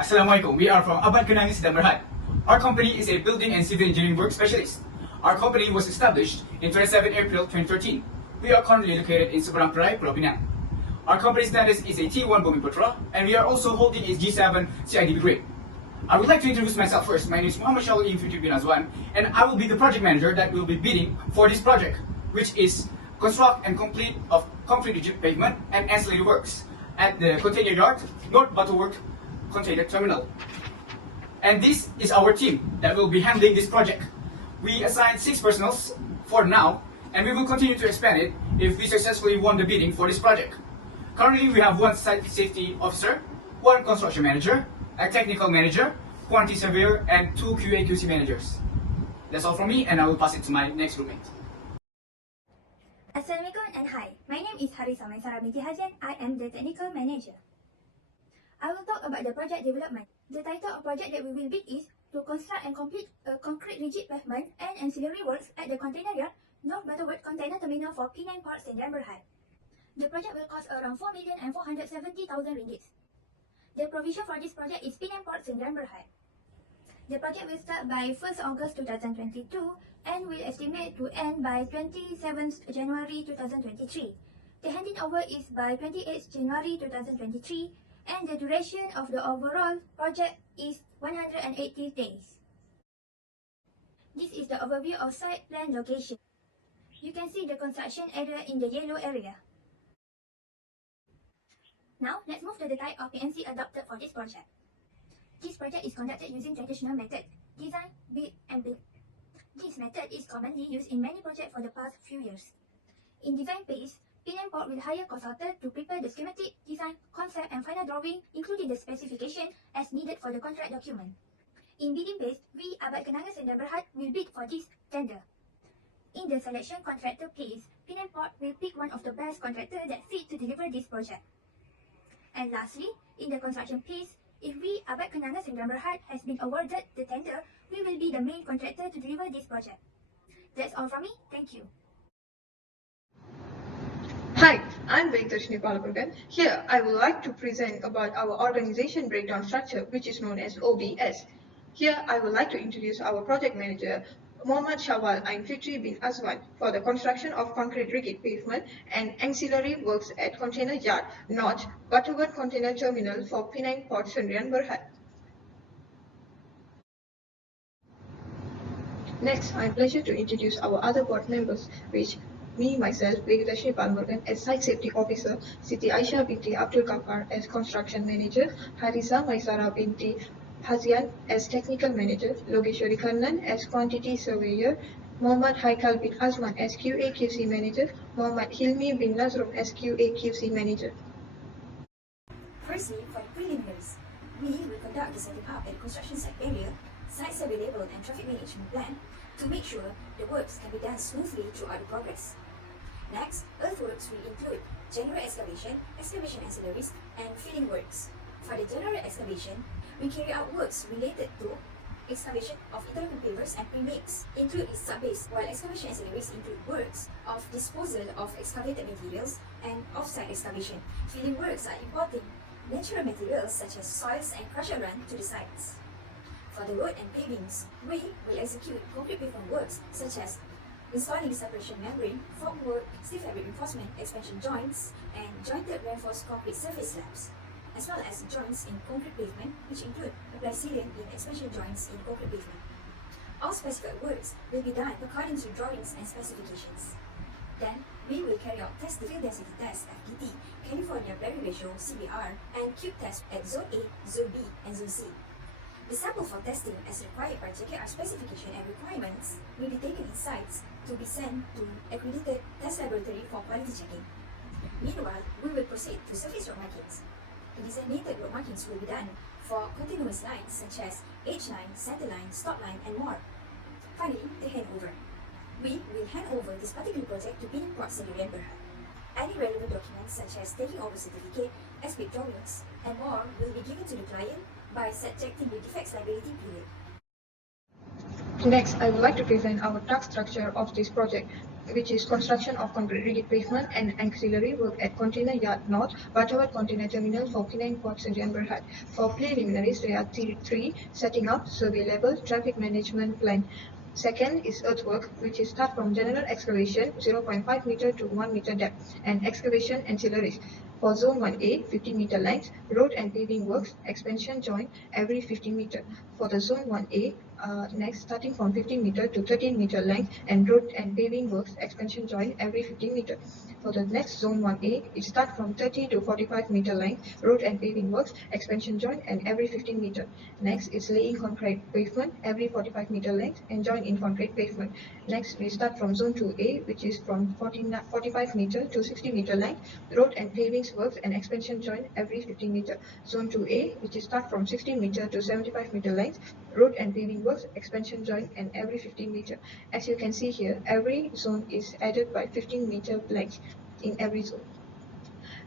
Assalamualaikum. We are from Abad Kenangis dan Berhad. Our company is a building and civil engineering work specialist. Our company was established in 27 April 2013. We are currently located in Seberang Perai, Pulau Pinang. Our company status is a T1 Bumiputera, and we are also holding a G7 CIDB grade. I would like to introduce myself first. My name is Muhammad Shalini Future bin Azwan, and I will be the project manager that will be bidding for this project, which is construct and complete of concrete rigid pavement and ancillary works at the container yard, North Butterworth Container Terminal. And this is our team that will be handling this project. We assigned 6 personnel for now, and we will continue to expand it if we successfully won the bidding for this project. Currently, we have 1 site safety officer, 1 construction manager, a technical manager, quantity surveyor, and 2 QA/QC managers. That's all from me, and I will pass it to my next roommate. Assalamualaikum and hi. My name is Harisa Maisara binti Hajian. I am the technical manager. I will talk about the project development. The title of project that we will bid is to construct and complete a concrete rigid pavement and ancillary works at the container yard, North Butterworth Container Terminal for Penang Port Sdn Bhd. The project will cost around 4,470,000 ringgit. The provision for this project is Penang Port Sdn Bhd. The project will start by 1st August 2022 and will estimate to end by 27th January 2023. The handing over is by 28th January 2023, and the duration of the overall project is 180 days. This is the overview of site plan location. You can see the construction area in the yellow area. Now, let's move to the type of PMC adopted for this project. This project is conducted using traditional method, design, bid, and build. This method is commonly used in many projects for the past few years. In design phase, Penang Port will hire consultant to prepare the schematic, design, concept, and final drawing, including the specification as needed for the contract document. In bidding phase, we, Abad Kenangis Sdn Bhd, will bid for this tender. In the selection contractor phase, Penang Port will pick one of the best contractors that fit to deliver this project. And lastly, in the construction phase, if we, Abad Kenangis Sdn Bhd, has been awarded the tender, we will be the main contractor to deliver this project. That's all from me. Thank you. Hi, I'm Venkatashni Palakurgan. Here, I would like to present about our organization breakdown structure, which is known as OBS. Here, I would like to introduce our project manager, Muhammad Shawal Ain Fitri bin Azwan, for the construction of concrete rigid pavement and ancillary works at Container Yard, North Butterworth Container Terminal for Penang Port Sdn Bhd. Next, I'm pleased to introduce our other board members, which me, myself, Venkatashni Palakurgan as Site Safety Officer, Siti Aisyah binti Abdul Ghaffar as Construction Manager, Harisa Maisara binti Hazian as Technical Manager, Logeshwari Kannan as Quantity Surveyor, Muhammad Haikal bin Azman as QA/QC Manager, Muhammad Hilmi bin Nazrul as QA/QC Manager. Firstly, for the preliminaries, we will conduct the setting up at construction site area, site survey label and traffic management plan to make sure the works can be done smoothly throughout the progress. Next, earthworks will include general excavation, excavation ancillaries, and filling works. For the general excavation, we carry out works related to excavation of interlocking pavers and pre-mix, include its subbase, while excavation ancillaries include works of disposal of excavated materials and off-site excavation. Filling works are importing natural materials such as soils and crusher run to the sites. For the road and pavings, we will execute concrete pavement works such as installing separation membrane, formwork, steel fabric reinforcement, expansion joints, and jointed reinforced concrete surface slabs, as well as joints in concrete pavement, which include apply sealant in expansion joints in concrete pavement. All specified works will be done according to drawings and specifications. Then, we will carry out test field density test FDT, California Berry Ratio CBR, and cube test at Zone A, Zone B, and Zone C. The sample for testing as required by JKR specification and requirements will be taken in sites to be sent to accredited test laboratory for quality checking. Meanwhile, we will proceed to surface road markings. The designated road markings will be done for continuous lines such as H-line, center line, stop line, and more. Finally, the handover. We will hand over this particular project to Penang Port Sdn Bhd. Any relevant documents such as taking over certificate, expert drawings, and more will be given to the client by subjecting the defects liability period. Next, I would like to present our task structure of this project. which is construction of concrete rigid pavement and ancillary work at Container Yard North, Butterworth Container Terminal for Penang Port Sdn Bhd. For preliminaries, there are three: setting up, survey level, traffic management plan. Second is earthwork, which is start from general excavation 0.5 meter to 1 meter depth and excavation ancillaries. For Zone 1A, 50 meter length, road and paving works, expansion joint every 50 meter. For the Zone 1A, next starting from 15 meter to 13 meter length and road and paving works, expansion joint every 50 meter. For the next Zone 1A, it starts from 30 to 45 meter length, road and paving works, expansion joint and every 15 meter. Next is laying concrete pavement every 45 meter length and join in concrete pavement. Next, we start from Zone 2A, which is from 45 meter to 60 meter length, road and paving works and expansion joint every 15 meter. Zone 2A, which is start from 60 meter to 75 meter length, road and paving works, expansion joint and every 15 meter. As you can see here, every zone is added by 15 meter length in every zone.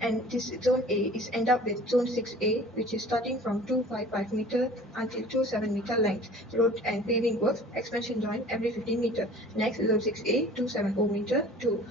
And this Zone A is end up with Zone 6A, which is starting from 255 meter until 27 meter length, road and paving works, expansion joint every 15 meter. Next, Zone 6A, 270 meter to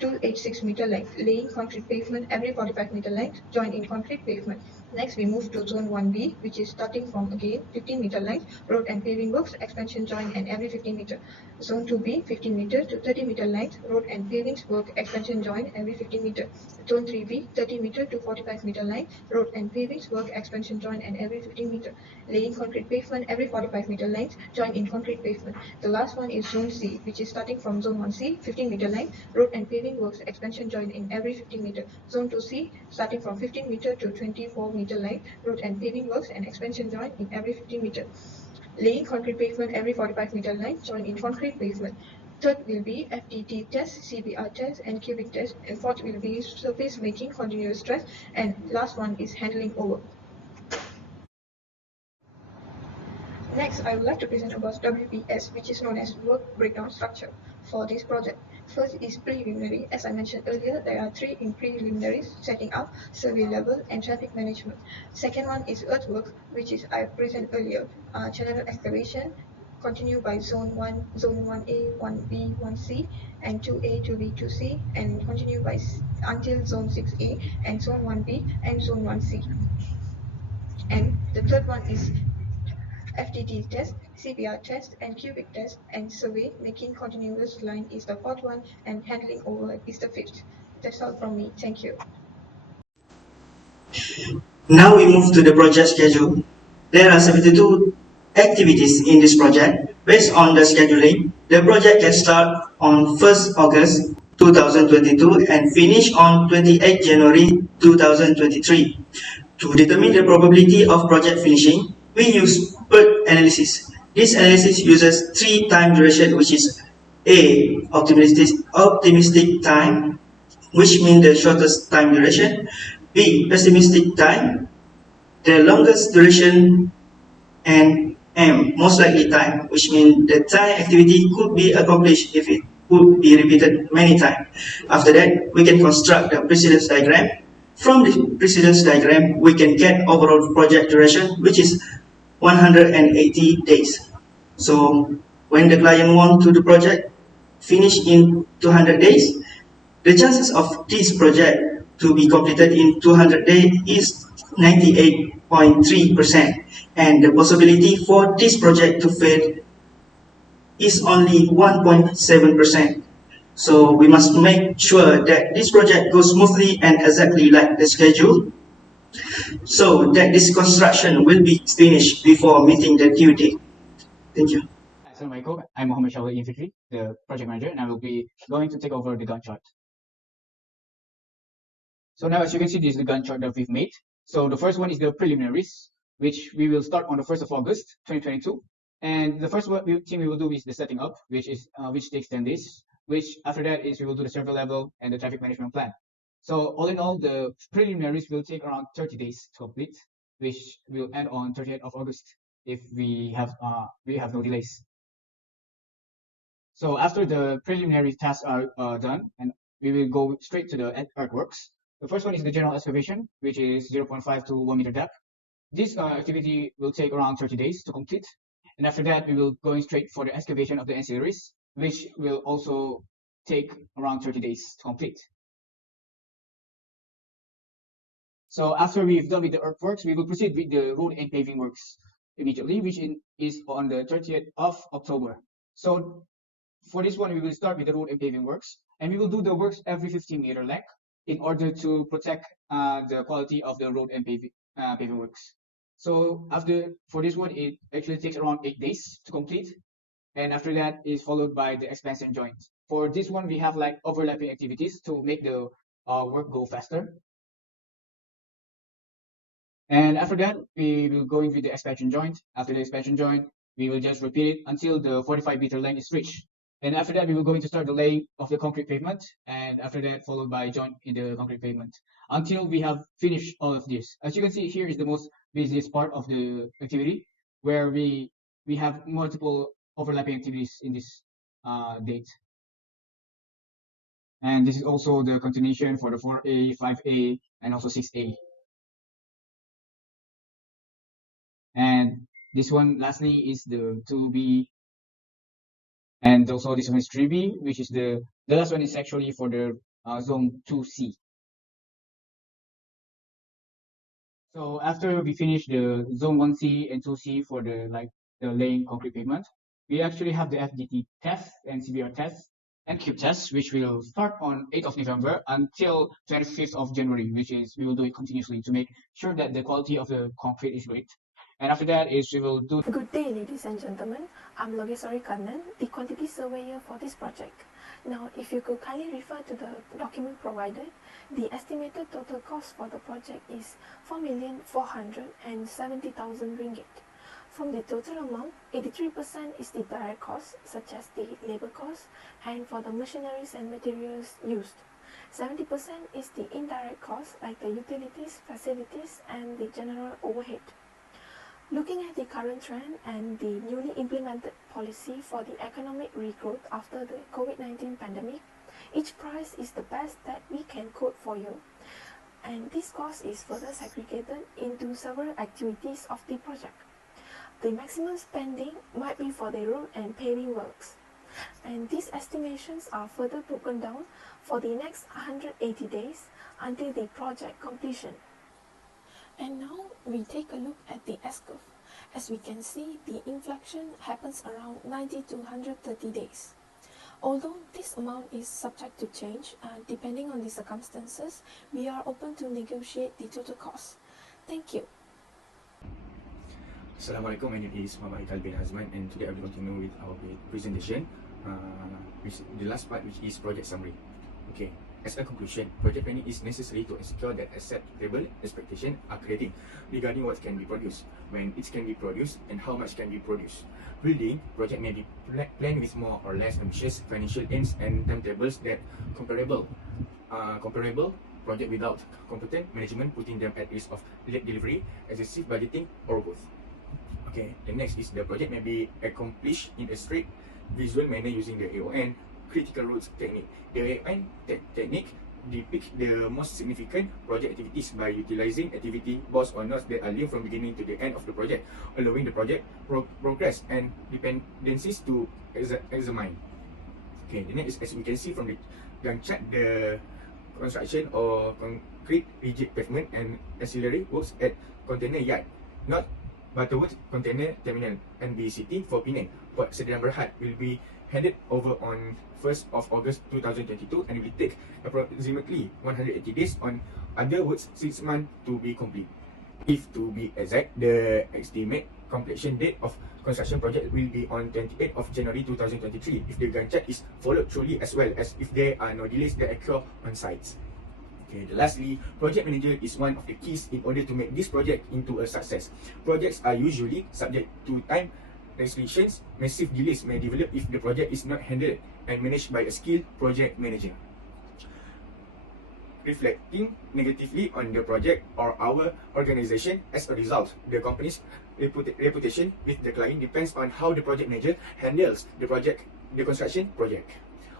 286 meter length, laying concrete pavement every 45 meter length, join in concrete pavement. Next, we move to Zone 1B, which is starting from again 15 meter length, road and paving works, expansion joint and every 15 meter. Zone 2B, 15 meter to 30 meter length, road and paving work, expansion joint every 15 meter. Zone 3B, 30 meter to 45 meter length, road and paving work, expansion joint and every 15 meter. Laying concrete pavement every 45 meter length, join in concrete pavement. The last one is Zone C, which is starting from Zone 1C, 15 meter length, road and paving works, expansion joint in every 15 meter. Zone 2C, starting from 15 meter to 24 meter length, road and paving works and expansion joint in every 15 meter. Laying concrete pavement every 45 meter length, join in concrete pavement. Third will be FTT test, CBR test, and cubic test. And fourth will be surface making, continuous stress. And last one is handling over. Next, I would like to present about WBS, which is known as Work Breakdown Structure for this project. First is preliminary. As I mentioned earlier, there are three in preliminaries: setting up, survey level, and traffic management. Second one is earthwork, which is I presented earlier, general excavation, continue by Zone 1, Zone 1A, 1B, 1C, and 2A, 2B, 2C, and continue by until Zone 6A, and Zone 1B, and Zone 1C. And the third one is FTT test, CPR test, and cubic test, and survey making continuous line is the fourth one, and handling over is the fifth. That's all from me. Thank you. Now we move to the project schedule. There are 72 activities in this project. Based on the scheduling, the project can start on 1st August 2022 and finish on 28 January 2023. To determine the probability of project finishing, we use PERT analysis. This analysis uses three time duration, which is A, optimistic time, which means the shortest time duration, B, pessimistic time, the longest duration, and M, most likely time, which means the time activity could be accomplished if it could be repeated many times. After that, we can construct the precedence diagram. From the precedence diagram, we can get overall project duration, which is 180 days. So when the client wants to the project finish in 200 days, the chances of this project to be completed in 200 days is 98.3%, and the possibility for this project to fail is only 1.7%. So we must make sure that this project goes smoothly and exactly like the schedule, so that this construction will be finished before meeting the due date. Thank you. Assalamualaikum. I'm Muhammad Shawal Infantry, the project manager, and I will be going to take over the Gantt chart. So now, as you can see, this is the Gantt chart that we've made. So the first one is the preliminaries, which we will start on the 1st of August 2022. And the first thing we will do is the setting up, which takes 10 days. Which after that is we will do the survey level and the traffic management plan. So all in all, the preliminaries will take around 30 days to complete, which will end on 30th of August if we have no delays. So after the preliminary tasks are done, and we will go straight to the earthworks. The first one is the general excavation, which is 0.5 to 1 meter depth. This activity will take around 30 days to complete. And after that, we will go straight for the excavation of the ancillaries, which will also take around 30 days to complete. So after we've done with the earthworks, we will proceed with the road and paving works immediately, which is on the 30th of October. So for this one, we will start with the road and paving works, and we will do the works every 15-meter length in order to protect the quality of the road and paving works. So for this one, it actually takes around 8 days to complete, and after that is followed by the expansion joint. For this one, we have like overlapping activities to make the work go faster. And after that, we will go in with the expansion joint. After the expansion joint, we will just repeat it until the 45-meter length is reached. And after that, we will going to start the laying of the concrete pavement. And after that, followed by joint in the concrete pavement until we have finished all of this. As you can see, here is the most busiest part of the activity, where we have multiple overlapping activities in this date. And this is also the continuation for the 4A, 5A, and also 6A. And this one lastly is the 2B, and also this one is 3B, which is the last one is actually for the zone 2C. So after we finish the zone 1C and 2C for the laying concrete pavement, we actually have the FDT test and CBR test and cube test, which will start on 8th of November until 25th of January, which is we will do it continuously to make sure that the quality of the concrete is great. And after that is we will do. Good day, ladies and gentlemen. I'm Logeswari Kannan, the quantity surveyor for this project. Now, if you could kindly refer to the document provided, the estimated total cost for the project is 4,470,000 ringgit. From the total amount, 83% is the direct cost, such as the labor cost, and for the machineries and materials used. 70% is the indirect cost, like the utilities, facilities, and the general overhead. Looking at the current trend and the newly implemented policy for the economic regrowth after the COVID-19 pandemic, each price is the best that we can quote for you. And this cost is further segregated into several activities of the project. The maximum spending might be for the road and paving works. And these estimations are further broken down for the next 180 days until the project completion. And now we take a look at the S-curve. As we can see, the inflection happens around 90 to 130 days. Although this amount is subject to change, depending on the circumstances, we are open to negotiate the total cost. Thank you. Assalamualaikum, my name is Muhammad Iqbal bin Azman, and today I will continue with our presentation, which the last part, which is project summary. Okay. As a conclusion, project planning is necessary to ensure that acceptable expectations are created regarding what can be produced, when it can be produced, and how much can be produced. Building project may be planned with more or less ambitious financial aims and timetables that comparable project without competent management, putting them at risk of late delivery, excessive budgeting, or both. Okay, the next is the project may be accomplished in a straight visual manner using the AON critical routes technique. The AON technique depicts the most significant project activities by utilizing activity boards or nodes that are linked from beginning to the end of the project, allowing the project progress and dependencies to examine. Okay, the next is, as we can see from the Gantt chart, the construction or concrete rigid pavement and ancillary works at container yard, not Butterworth Container Terminal NBCT for Penang, Port Sdn Bhd, will be handed over on 1st of August 2022 and will take approximately 180 days, on other words 6 months to be complete. If to be exact, the estimate completion date of construction project will be on 28th of January 2023 if the Gantt chart is followed truly, as well as if there are no delays that occur on sites. Okay, lastly, project manager is one of the keys in order to make this project into a success. Projects are usually subject to time restrictions. Massive delays may develop if the project is not handled and managed by a skilled project manager, reflecting negatively on the project or our organization. As a result, the company's reputation with the client depends on how the project manager handles the construction project.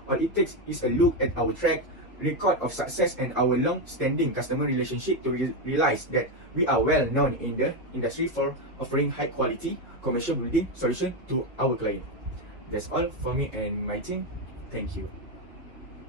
All it takes is a look at our track record of success and our long-standing customer relationship to realize that we are well known in the industry for offering high-quality commercial building solution to our client. That's all for me and my team. Thank you.